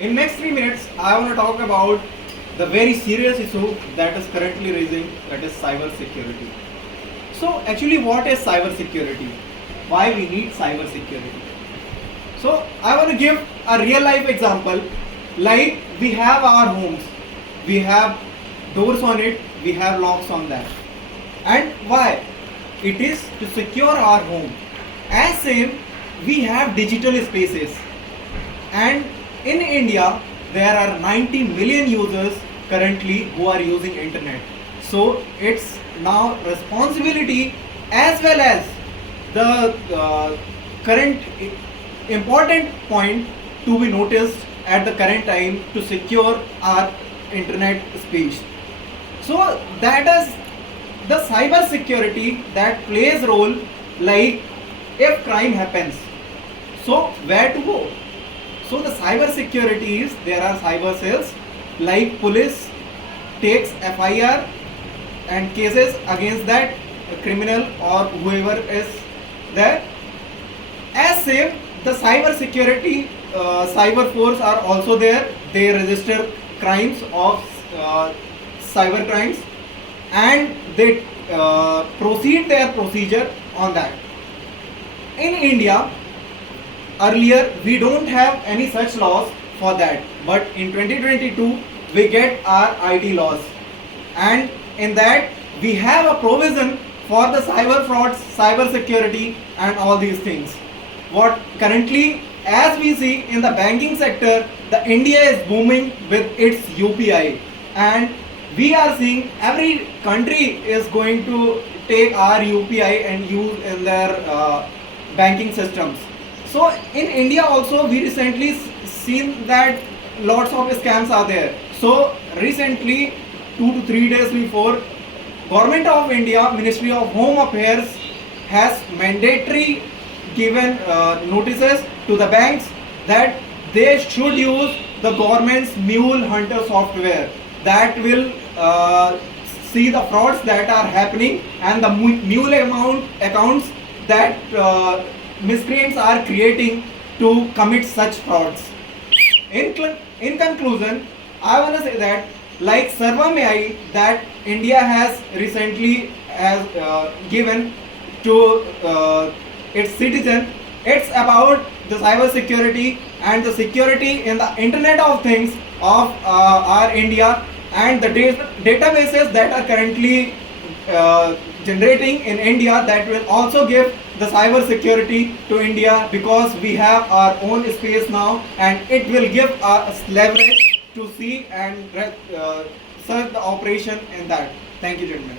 In next 3 minutes, I want to talk about the very serious issue that is currently raising, that is cyber security. So actually, what is cyber security? Why we need cyber security? So I want to give a real life example. Like we have our homes, we have doors on it, we have locks on that. And why? It is to secure our home. As same, we have digital spaces. And in India, there are 90 million users currently who are using internet. So it's now responsibility as well as the current important point to be noticed at the current time to secure our internet space. So that is the cyber security that plays role, like if crime happens, so where to go? So the cyber security is, there are cyber cells, like police takes FIR and cases against that criminal or whoever is there. As same, the cyber security cyber force are also there. They register crimes of cyber crimes and they proceed their procedure on that. In India, earlier we don't have any such laws for that, but in 2022 we get our IT laws, and in that we have a provision for the cyber frauds, cyber security and all these things. What currently, as we see in the banking sector, the India is booming with its UPI, and we are seeing every country is going to take our UPI and use in their banking systems. So in India also we recently seen that lots of scams are there. So recently, 2 to 3 days before, Government of India, Ministry of Home Affairs has mandatory given notices to the banks that they should use the government's Mule Hunter software that will see the frauds that are happening and the mule accounts that miscreants are creating to commit such frauds. In conclusion, I want to say that, like Sarvam AI that India has recently given to its citizen, it's about the cyber security and the security in the Internet of Things of our India, and the databases that are currently generating in India, that will also give the cyber security to India, because we have our own space now, and it will give us leverage to see and search the operation in that. Thank you, gentlemen.